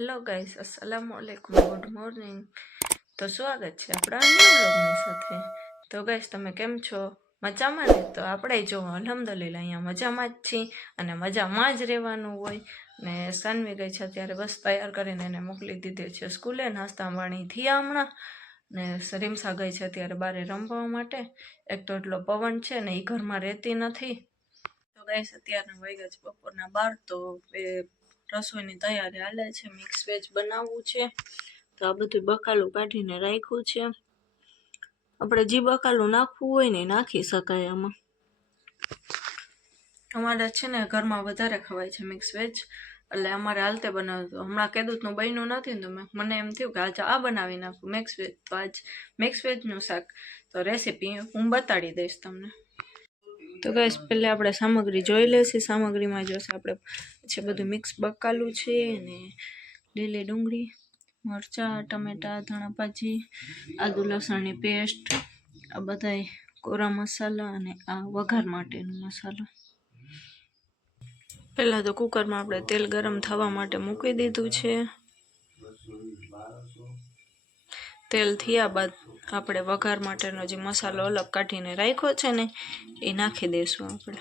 Hello guys અસલામ વાલેકુમ good morning તો સ્વાગત છે આપણા ન્યૂ વ્લોગની સાથે. તો ગાઈસ તમે કેમ છો? મજામાં ને? તો આપણે જો અલહમદુલિલ્લાહ અહીંયા મજામાં જ છીએ અને મજામાં જ રહેવાનું હોય. ને સાનવી ગઈ છે અત્યારે બસ તૈયાર કરીને એને મોકલી દીધી છે સ્કૂલે, નાસ્તા પાણી થયા હમણાં. ને રીમસા ગઈ છે અત્યારે બારે રમવા માટે. એક તો એટલો પવન છે ને એ ઘરમાં રહેતી નથી. તો ગાઈસ અત્યારના વાગ્યા છે બપોરના બાર તો રસોઈની તૈયારી હાલે છે મિક્સ વેજ બનાવવું છે. તો આ બધું બકાલું કાઢીને રાખ્યું છે. આપણે જે બકાલું નાખવું હોય ને નાખી શકાય આમાં. અમારે છે ને ઘરમાં વધારે ખવાય છે મિક્સ વેજ એટલે અમારે હાલતે બનાવતું હમણાં કેદૂતનું બન્યું નથી તો મેં- મને એમ થયું કે આજે આ બનાવી નાખું મિક્સ વેજ તો આજ મિક્સ વેજનું શાક. તો રેસીપી હું બતાડી દઈશ તમને. તો ગઈશ પહેલાં આપણે સામગ્રી જોઈ લેશી સામગ્રીમાં જોશે આપણે છે બધું મિક્સ બકાલું છે અને લીલી ડુંગળી, મરચાં, ટમેટાં, ધાણાભાજી, આદુ, લસણની પેસ્ટ આ બધાય કોરા મસાલા અને આ વઘાર માટેનો મસાલો. પહેલાં તો કુકરમાં આપણે તેલ ગરમ થવા માટે મૂકી દીધું છે. તેલ થયા બાદ આપણે વઘાર માટેનો જે મસાલો અલગ કાઢીને રાખ્યો છે ને, એ નાખી દઈશું આપણે.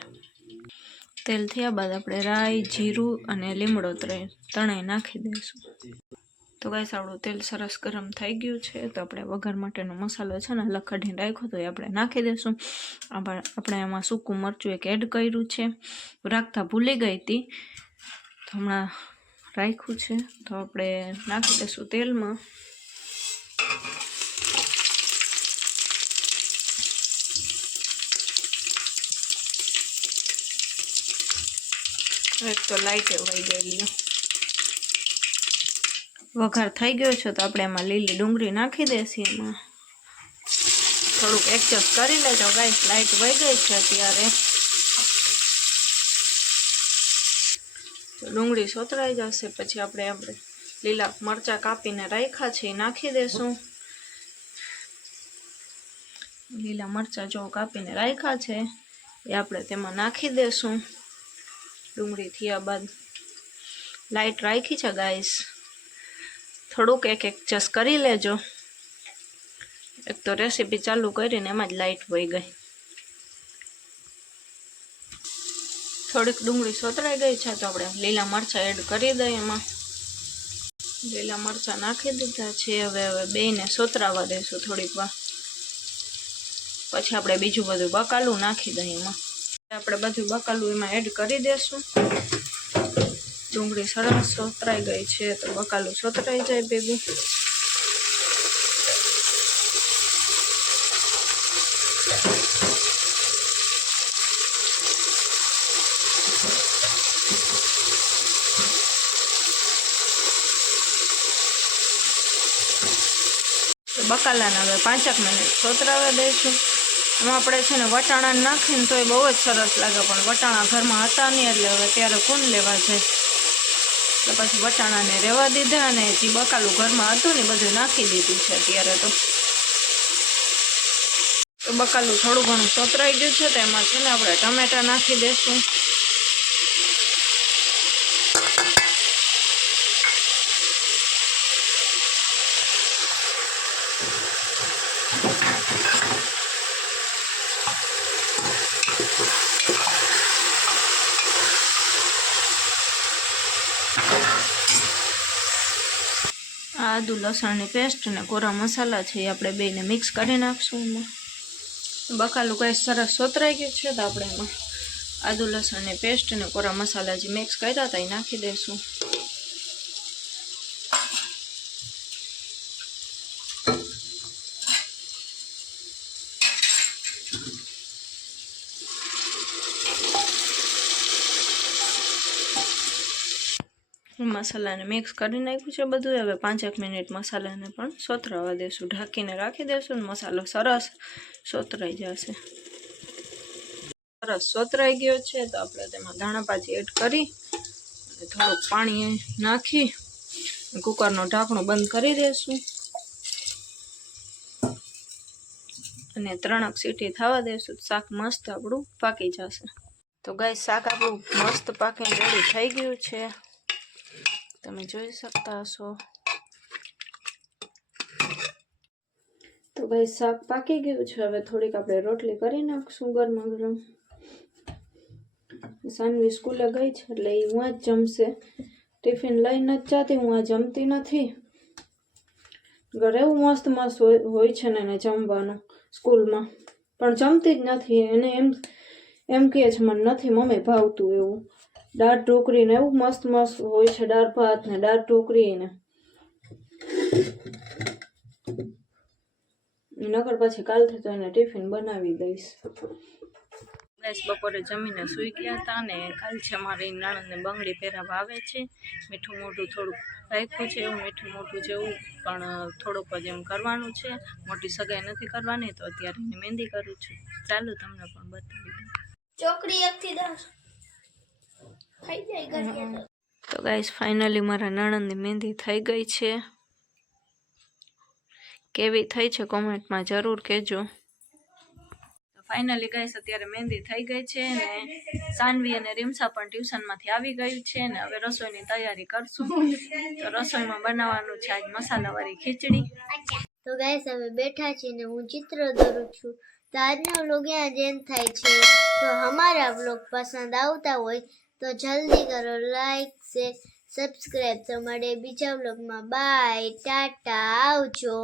તેલ થયા બાદ આપણે રાઈ, જીરું અને લીમડો ત્રણ ત્રણેય નાખી દઈશું તો ગાઈસ, આપણું તેલ સરસ ગરમ થઈ ગયું છે, તો આપણે વઘાર માટેનો મસાલો છે ને અલગ કાઢીને રાખ્યો, તો એ આપણે નાખી દઈશું આપણે આપણે એમાં સૂકું મરચું એક એડ કર્યું છે. રાખતા ભૂલી ગઈ હતી. હમણાં રાખ્યું છે. તો આપણે નાખી દઈશું તેલમાં. તો લાઈટ વહી ગયેલી વઘાર થઈ ગયો છે તો આપણે એમાં લીલી ડુંગળી નાખી દેસી એમાં. થોડુંક એડજસ્ટ કરી લેજો ગાઈસ લાઈટ વહી ગઈ છે અત્યારે. ડુંગળી સોતરાઈ જશે, પછી આપણે આપણે લીલા મરચાં કાપીને રાખ્યા છે, એ નાખી દેશું. લીલા મરચાં જો કાપીને રાખ્યા છે, એ આપણે તેમાં નાખી દેશું. ડુંગળી થયા બાદ. લાઇટ રાખી છે ગાઈસ. થોડુંક એક ચસ કરી લેજો. એક તો રેસીપી ચાલુ કરીને એમાં જ લાઇટ વહી ગઈ. થોડીક ડુંગળી સોતરાઈ ગઈ છે તો આપણે લીલા મરચાં એડ કરી દઈએ એમાં. લીલા મરચાં નાખી દીધા છે. હવે હવે બેને સોતરાવા દઈશું થોડીક વાર. પછી આપણે બીજું બધું બકાલું નાખી દઈએ એમાં. આપણે બધું બકાલું એમાં એડ કરી દેશું. ડુંગળી સરસ સોતરાઈ ગઈ છે તો બકાલું સોતરાઈ જાય ભેગું. બકાલાને હવે પાંચેક મિનિટ સોતરાવા દઈશું. એમાં આપણે છે ને વટાણા નાખીને તો એ બહુ જ સરસ લાગે, પણ વટાણા ઘરમાં હતા નહીં એટલે હવે ત્યારે કોણ લેવા જાય? તો પછી વટાણાને રહેવા દીધા અને જે બકાલું ઘરમાં હતું ને બધું નાખી દીધું છે અત્યારે તો. બકાલું થોડું ઘણું સોતરાઈ ગયું છે, તો એમાં છે ને આપણે ટમેટા નાખી દઈશું આદુ, લસણની પેસ્ટ અને કોરા મસાલા છે એ આપણે બેને મિક્સ કરી નાખશું એમાં. બકાલું કાંઈ સરસ સોતરાઈ ગયું છે તો આપણે એમાં આદુ, લસણની પેસ્ટ અને કોરા મસાલા જે મિક્સ કર્યા હતા એ નાખી દઈશું. મસાલાને મિક્સ કરી નાખ્યું છે બધું. હવે પાંચેક મિનિટ મસાલાને પણ સોતરાવા દેશું. ઢાંકીને રાખી દેશું ને મસાલો સરસ સોતરાઈ જશે. સરસ સોતરાઈ ગયો છે તો આપણે તેમાં ધાણા એડ કરી થોડુંક પાણી નાખી કુકરનું ઢાંકણું બંધ કરી દઈશું અને ત્રણક સીટી થવા દઈશું શાક મસ્ત આપણું પાકી જશે. તો ગાય શાક આપણું મસ્ત પાકીને રેડી થઈ ગયું છે. તમે જોઈ શકતા હશો તો ભાઈ શાક પાકી ગયું છે. હવે થોડીક આપણે રોટલી કરી નાખશું ગરમા ગરમ. સાનવી સ્કૂલે ગઈ છે, એટલે એ હું જ જમશે. ટિફિન લઈને જ જાતી, હું આ જમતી નથી. ઘરે એવું મસ્ત મસ્ત હોય છે ને એને જમવાનું સ્કૂલમાં. પણ જમતી જ નથી. એને એમ એમ કહે છે, મને નથી, મમ્મી ભાવતું એવું. દાળ ઢોકળી ને એવું મસ્ત મસ્ત હોય છે દાળ ભાત ને દાળ ઢોકળી ને નગર પછી કાલથી તો એને ટિફિન બનાવી દઈશ. ગેસ બપોરે જમીને સૂઈ ગયા હતા ને કાલ છે મારી નણંદને બંગડી પહેરાવા આવે છે. મીઠું મોઢું થોડુંક રાખ્યું છે એવું મીઠું મોઢું જેવું પણ થોડુંક જ એમ કરવાનું છે. મોટી સગાઈ નથી કરવાની તો અત્યારે એની મહેંદી કરું છું. ચાલો તમને પણ બતાવી દઉં. ચોકડી એક થી દસ. તો. તો ગાઈસ ફાઇનલી મારા નણંદની મહેંદી થઈ ગઈ છે. કેવી થઈ છે કોમેન્ટમાં જરૂર કહેજો. ફાઇનલી ગાઈસ અત્યારે મહેંદી થઈ ગઈ છે અને સાનવી અને રીમસા પણ ટ્યુશનમાંથી આવી ગયું છે અને હવે રસોઈની તૈયારી કરશું. તો રસોઈમાં બનાવવાનું છે આજ મસાલાવાળી ખીચડી. તો ગાઈસ હવે બેઠા છીએ ને હું ચિત્ર દોરું છું. તો આજનો વ્લોગ અહીંયા જ થાય છે. તો અમારા વ્લોગ પસંદ આવતા હોય તો જલ્દી કરો લાઈક શેર સબસ્ક્રાઈબ તો મળે બીજા બ્લોગમાં બાય ટાટા આવજો.